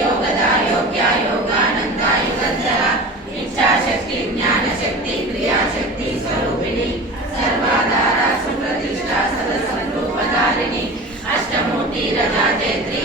योगदा योग्या योगानंदा युगंधरा इच्छाशक्ति ज्ञानशक्ति क्रियाशक्ति स्वरूपिणी सर्वाधारा सुप्रतिष्ठा सदसंरूपधारिणी अष्टमूर्ति रजा जयत्री